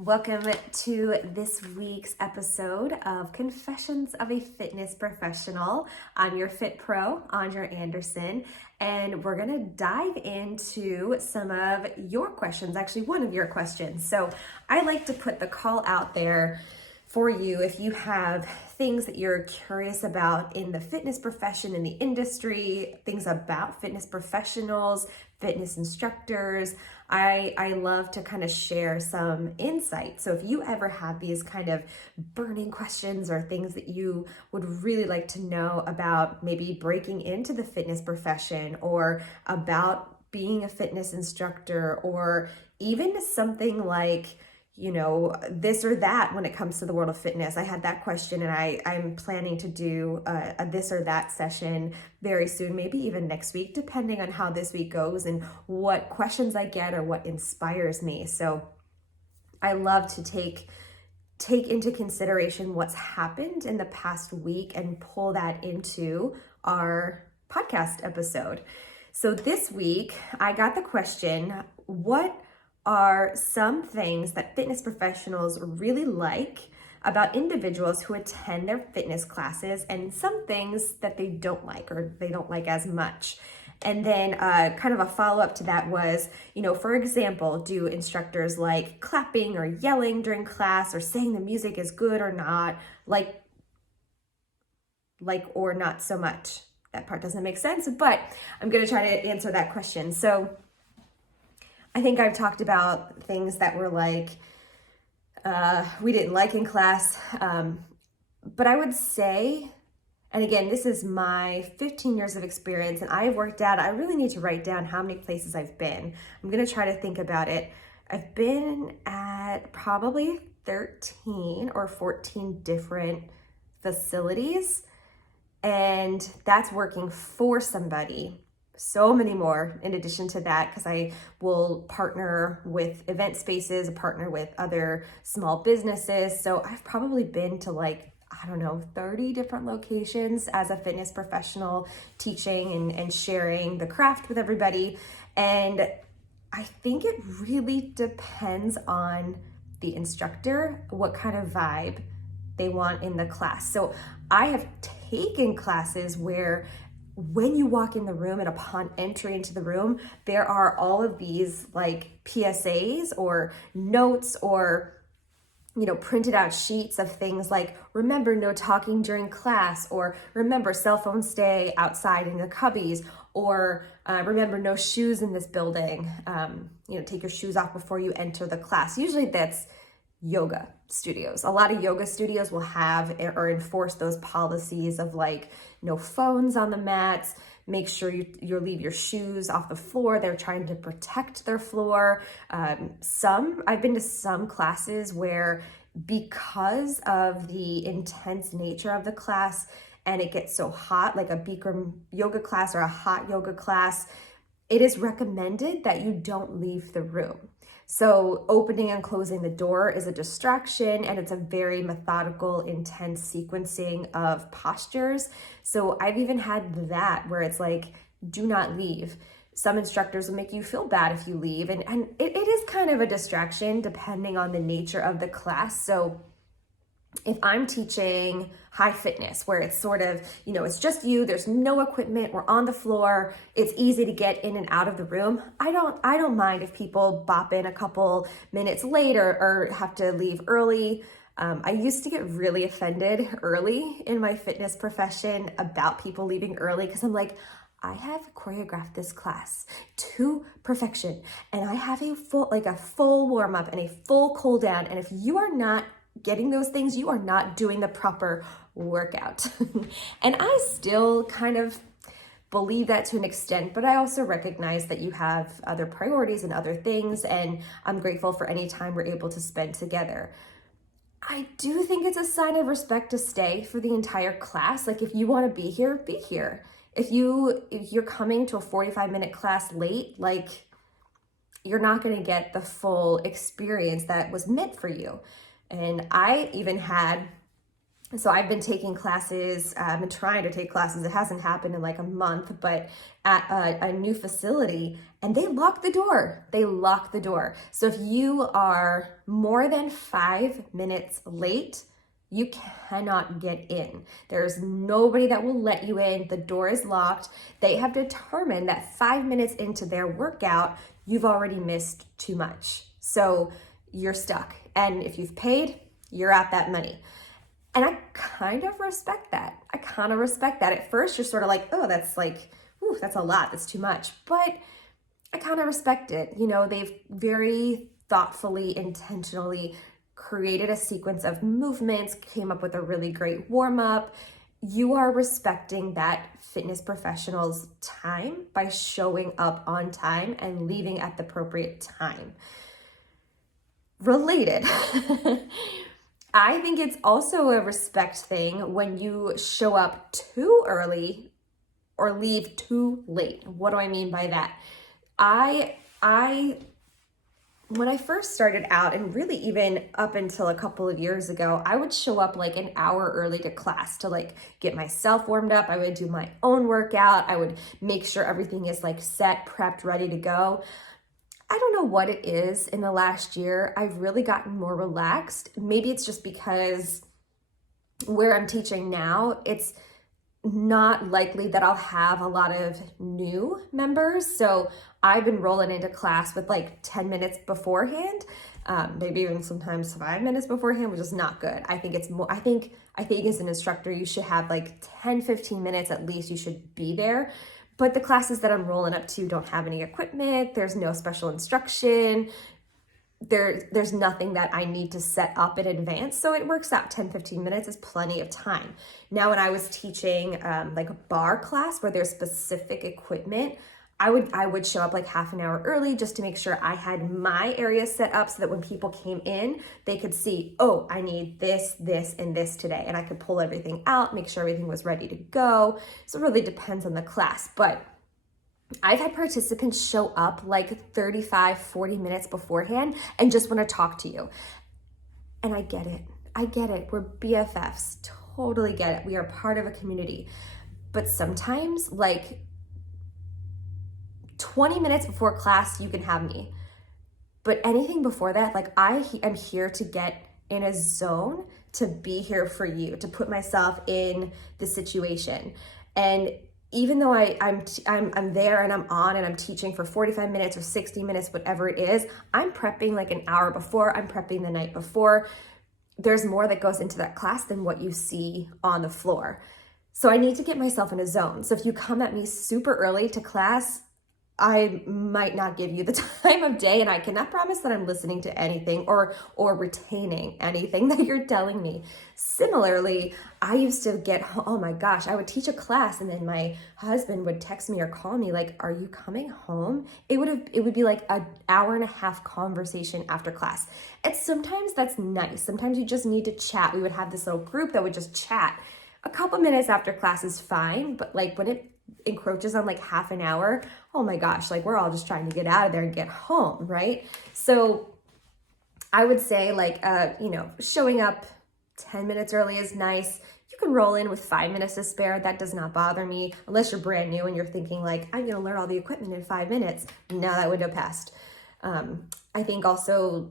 Welcome to this week's episode of Confessions of a Fitness Professional. I'm your Fit Pro, Andrea Anderson, and we're going to dive into some of your questions, actually one of your questions. So I like to put the call out there for you if you have things that you're curious about in the fitness profession, in the industry, things about fitness professionals, fitness instructors. I love to kind of share some insight. So if you ever have these kind of burning questions or things that you would really like to know about maybe breaking into the fitness profession or about being a fitness instructor, or even something like, this or that when it comes to the world of fitness. I had that question, and I'm planning to do a this or that session very soon, maybe even next week, depending on how this week goes and what questions I get or what inspires me. So I love to take into consideration what's happened in the past week and pull that into our podcast episode. So this week, I got the question, what are some things that fitness professionals really like about individuals who attend their fitness classes, and some things that they don't like or they don't like as much? And then kind of a follow-up to that was, for example, do instructors like clapping or yelling during class, or saying the music is good or not, like or not so much? That part doesn't make sense, but I'm going to try to answer that question. So I think I've talked about things that were like, we didn't like in class, but I would say, and again, this is my 15 years of experience, and I've worked out, I really need to write down how many places I've been. I'm going to try to think about it. I've been at probably 13 or 14 different facilities, and that's working for somebody. So many more in addition to that, because I will partner with event spaces, partner with other small businesses. So I've probably been to 30 different locations as a fitness professional, teaching and sharing the craft with everybody. And I think it really depends on the instructor, what kind of vibe they want in the class. So I have taken classes where when you walk in the room and upon entry into the room, there are all of these PSAs or notes or printed out sheets of things like, remember no talking during class, or remember cell phones stay outside in the cubbies, or remember no shoes in this building, take your shoes off before you enter the class. Usually that's yoga studios. A lot of yoga studios will have or enforce those policies of no phones on the mats, make sure you leave your shoes off the floor. They're trying to protect their floor. I've been to some classes where, because of the intense nature of the class and it gets so hot, like a Bikram yoga class or a hot yoga class, it is recommended that you don't leave the room. So opening and closing the door is a distraction, and it's a very methodical, intense sequencing of postures. So I've even had that where it's do not leave. Some instructors will make you feel bad if you leave, and it is kind of a distraction depending on the nature of the class. So if I'm teaching high fitness, where it's sort of, it's just you, there's no equipment, we're on the floor, it's easy to get in and out of the room, I don't mind if people bop in a couple minutes later or have to leave early. I used to get really offended early in my fitness profession about people leaving early, because I'm like, I have choreographed this class to perfection, and I have a full warm up and a full cool down, and if you are not getting those things, you are not doing the proper workout. And I still kind of believe that to an extent, but I also recognize that you have other priorities and other things, and I'm grateful for any time we're able to spend together. I do think it's a sign of respect to stay for the entire class. If you want to be here, be here. If you're coming to a 45-minute class late, you're not going to get the full experience that was meant for you. And I even had So I've been taking classes, I've been trying to take classes. It hasn't happened in like a month, but at a new facility, and they lock the door. They lock the door. So if you are more than 5 minutes late, you cannot get in. There's nobody that will let you in. The door is locked. They have determined that 5 minutes into their workout, you've already missed too much. So you're stuck. And if you've paid, you're out that money. And I kind of respect that. At first, you're sort of like, oh, that's like, ooh, that's a lot. That's too much. But I kind of respect it. You know, they've very thoughtfully, intentionally created a sequence of movements, came up with a really great warm up. You are respecting that fitness professional's time by showing up on time and leaving at the appropriate time. Related. I think it's also a respect thing when you show up too early or leave too late. What do I mean by that? When I first started out, and really even up until a couple of years ago, I would show up like an hour early to class to like get myself warmed up. I would do my own workout. I would make sure everything is like set, prepped, ready to go. I don't know what it is in the last year. I've really gotten more relaxed. Maybe it's just because where I'm teaching now, it's not likely that I'll have a lot of new members. So I've been rolling into class with like 10 minutes beforehand, maybe even sometimes 5 minutes beforehand, which is not good. I think it's more, I think as an instructor, you should have like 10, 15 minutes at least, you should be there. But the classes that I'm rolling up to don't have any equipment. There's no special instruction. There's nothing that I need to set up in advance. So it works out. 10, 15 minutes is plenty of time. Now, when I was teaching like a bar class where there's specific equipment, I would show up like half an hour early just to make sure I had my area set up so that when people came in, they could see, oh, I need this, this, and this today. And I could pull everything out, make sure everything was ready to go. So it really depends on the class. But I've had participants show up like 35, 40 minutes beforehand and just want to talk to you. And I get it. We're BFFs. Totally get it. We are part of a community. But sometimes, like 20 minutes before class, you can have me. But anything before that, like I am here to get in a zone, to be here for you, to put myself in the situation. And even though I'm there and I'm on and I'm teaching for 45 minutes or 60 minutes, whatever it is, I'm prepping like an hour before, I'm prepping the night before. There's more that goes into that class than what you see on the floor. So I need to get myself in a zone. So if you come at me super early to class, I might not give you the time of day, and I cannot promise that I'm listening to anything or retaining anything that you're telling me. Similarly, I used to get, oh my gosh, I would teach a class and then my husband would text me or call me like, are you coming home? It would be like an hour and a half conversation after class. And sometimes that's nice. Sometimes you just need to chat. We would have this little group that would just chat. A couple minutes after class is fine, but like when it encroaches on like half an hour, oh my gosh, like we're all just trying to get out of there and get home, right? So I would say like, showing up 10 minutes early is nice. You can roll in with 5 minutes to spare. That does not bother me unless you're brand new and you're thinking like, I'm going to learn all the equipment in 5 minutes. Now that window passed. I think also,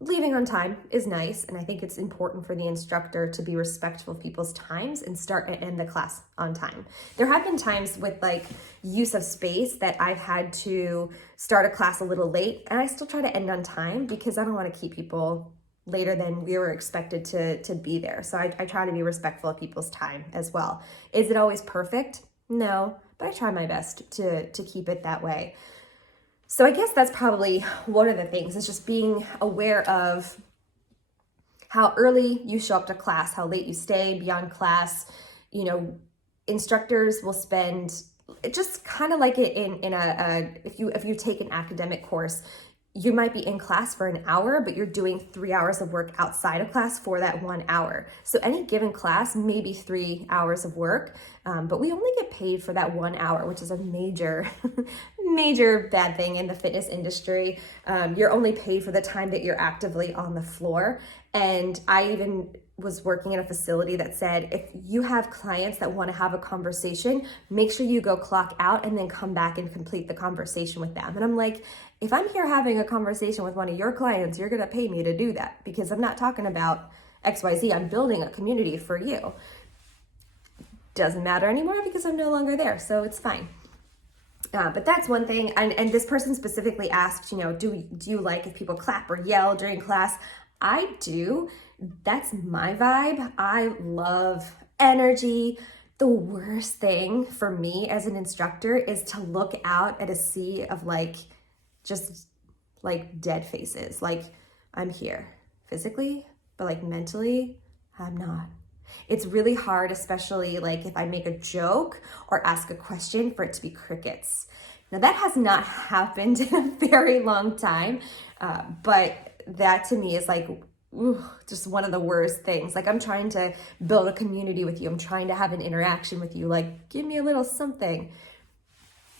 leaving on time is nice. And I think it's important for the instructor to be respectful of people's times and start and end the class on time. There have been times with like use of space that I've had to start a class a little late and I still try to end on time because I don't want to keep people later than we were expected to be there. So I try to be respectful of people's time as well. Is it always perfect? No, but I try my best to keep it that way. So I guess that's probably one of the things, is just being aware of how early you show up to class, how late you stay beyond class. Instructors will spend, just kind of like it in if you take an academic course, you might be in class for an hour, but you're doing 3 hours of work outside of class for that 1 hour. So any given class may be 3 hours of work, but we only get paid for that 1 hour, which is a major major bad thing in the fitness industry. You're only paid for the time that you're actively on the floor. And I even was working in a facility that said, if you have clients that want to have a conversation, make sure you go clock out and then come back and complete the conversation with them. And I'm like, if I'm here having a conversation with one of your clients, you're going to pay me to do that, because I'm not talking about XYZ. I'm building a community for you. Doesn't matter anymore because I'm no longer there, so it's fine. But that's one thing. And this person specifically asked, do you like if people clap or yell during class? I do. That's my vibe. I love energy. The worst thing for me as an instructor is to look out at a sea of just dead faces. Like, I'm here physically, but mentally, I'm not. It's really hard, especially if I make a joke or ask a question, for it to be crickets. Now, that has not happened in a very long time, but that to me is just one of the worst things. I'm trying to build a community with you. I'm trying to have an interaction with you. Give me a little something.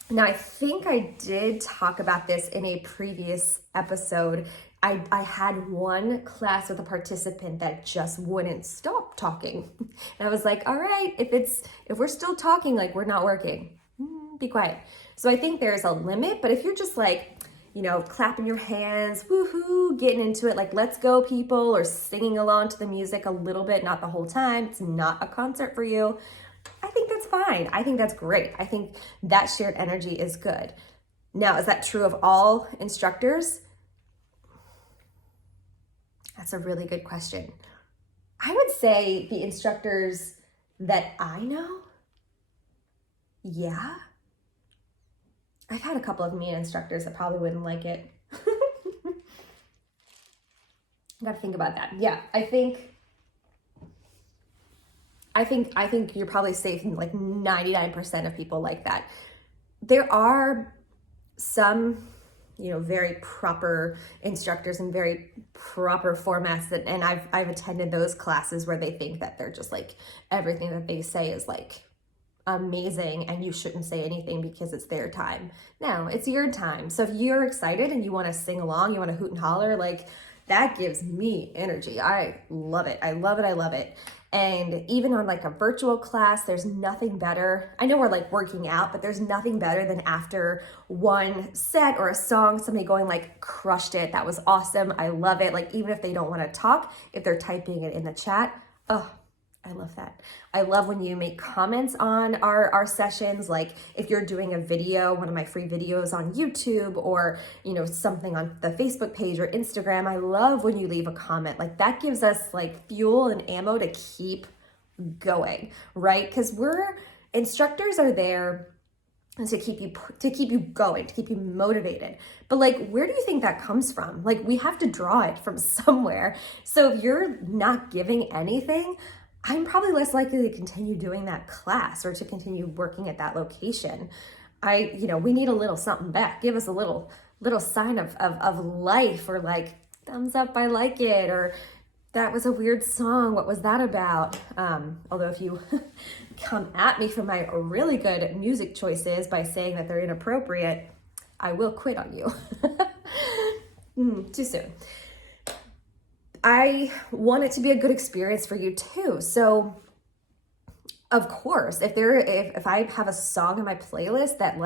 Now, I think I did talk about this in a previous episode. I had one class with a participant that just wouldn't stop talking. And I was like, all right, if we're still talking, we're not working. Be quiet. So I think there's a limit, but if you're just clapping your hands, woohoo, getting into it, let's go people, or singing along to the music a little bit, not the whole time, it's not a concert for you, I think that's fine. I think that's great. I think that shared energy is good. Now, is that true of all instructors? That's a really good question. I would say the instructors that I know, yeah. I've had a couple of mean instructors that probably wouldn't like it. Got to think about that. Yeah, I think you're probably safe in 99% of people like that. There are some, very proper instructors and very proper formats and I've attended those classes where they think that they're just everything that they say is amazing and you shouldn't say anything because it's their time. No, it's your time. So if you're excited and you want to sing along, you want to hoot and holler, that gives me energy. I love it. I love it. I love it. And even on a virtual class, there's nothing better. I know we're working out, but there's nothing better than after one set or a song, somebody going crushed it. That was awesome. I love it. Even if they don't want to talk, if they're typing it in the chat, oh, I love that. I love when you make comments on our sessions, if you're doing a video, one of my free videos on YouTube, or, something on the Facebook page or Instagram. I love when you leave a comment. That gives us fuel and ammo to keep going, right? Because instructors are there to keep you going, to keep you motivated. But where do you think that comes from? We have to draw it from somewhere. So if you're not giving anything, I'm probably less likely to continue doing that class or to continue working at that location. We need a little something back. Give us a little sign of life, or thumbs up, I like it, or that was a weird song. What was that about? Although if you come at me for my really good music choices by saying that they're inappropriate, I will quit on you. Too soon. I want it to be a good experience for you too. So of course, if I have a song in my playlist that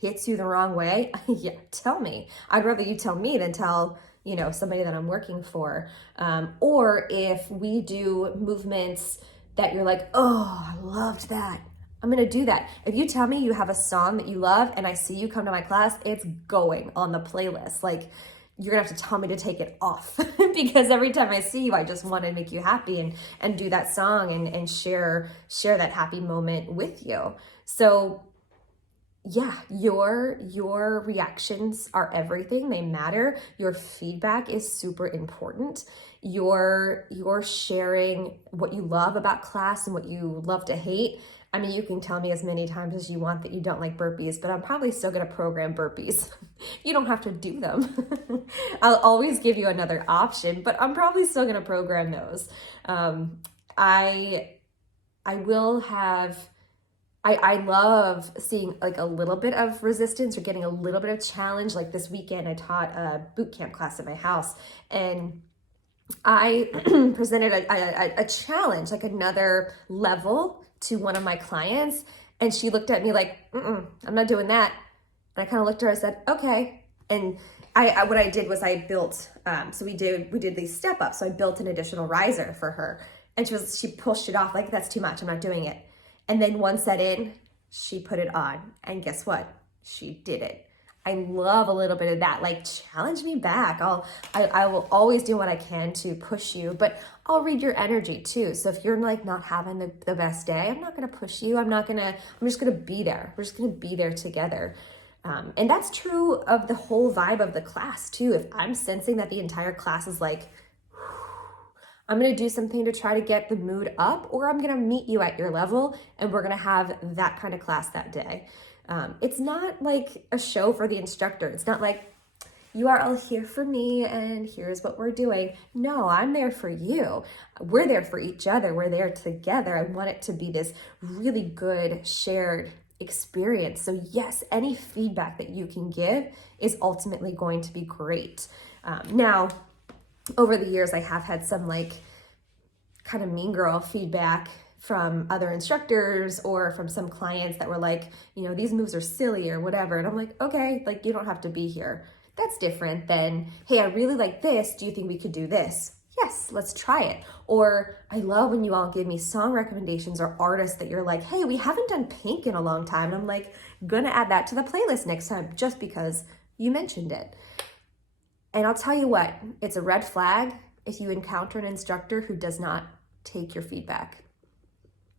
hits you the wrong way, yeah, tell me. I'd rather you tell me than tell, somebody that I'm working for. Or if we do movements that you're oh, I loved that, I'm going to do that. If you tell me you have a song that you love and I see you come to my class, it's going on the playlist. You're gonna have to tell me to take it off because every time I see you, I just want to make you happy and do that song and share that happy moment with you. So yeah, your reactions are everything. They matter. Your feedback is super important. You're sharing what you love about class and what you love to hate. I mean, you can tell me as many times as you want that you don't like burpees, but I'm probably still going to program burpees. You don't have to do them. I'll always give you another option, but I'm probably still going to program those. I will have I love seeing like a little bit of resistance or getting a little bit of challenge. Like this weekend, I taught a boot camp class at my house, and I presented a challenge, like another level to one of my clients. And she looked at me like, I'm not doing that. And I kind of looked at her and said, okay. And what I did was I built, so we did these step ups. So I built an additional riser for her, and she pushed it off like, that's too much, I'm not doing it. And then one set in, she put it on, and guess what? She did it. I love a little bit of that, like challenge me back. I will always do what I can to push you, but I'll read your energy too. So if you're like not having the best day, I'm not gonna push you. I'm just gonna be there. We're just gonna be there together. And that's true of the whole vibe of the class too. If I'm sensing that the entire class is like, I'm going to do something to try to get the mood up, or I'm going to meet you at your level and we're going to have that kind of class that day. It's not like a show for the instructor. It's not like, you are all here for me and here's what we're doing. No, I'm there for you. We're there for each other. We're there together. I want it to be this really good shared experience. So yes, any feedback that you can give is ultimately going to be great. Now, over the years, I have had some like kind of mean girl feedback from other instructors or from some clients that were like, these moves are silly or whatever. And I'm like, okay, like you don't have to be here. That's different than, hey, I really like this. Do you think we could do this? Yes, let's try it. Or I love when you all give me song recommendations or artists that you're like, hey, we haven't done Pink in a long time. And I'm like, gonna add that to the playlist next time just because you mentioned it. And I'll tell you what, it's a red flag if you encounter an instructor who does not take your feedback.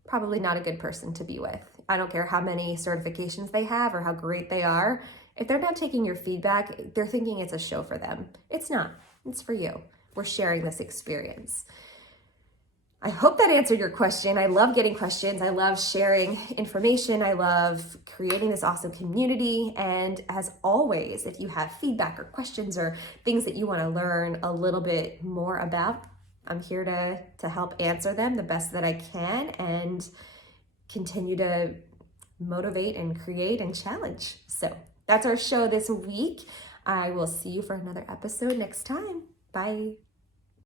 Probably not a good person to be with. I don't care how many certifications they have or how great they are. If they're not taking your feedback, they're thinking it's a show for them. It's not. It's for you. We're sharing this experience. I hope that answered your question. I love getting questions. I love sharing information. I love creating this awesome community. And as always, if you have feedback or questions or things that you want to learn a little bit more about, I'm here to help answer them the best that I can and continue to motivate and create and challenge. So that's our show this week. I will see you for another episode next time. Bye.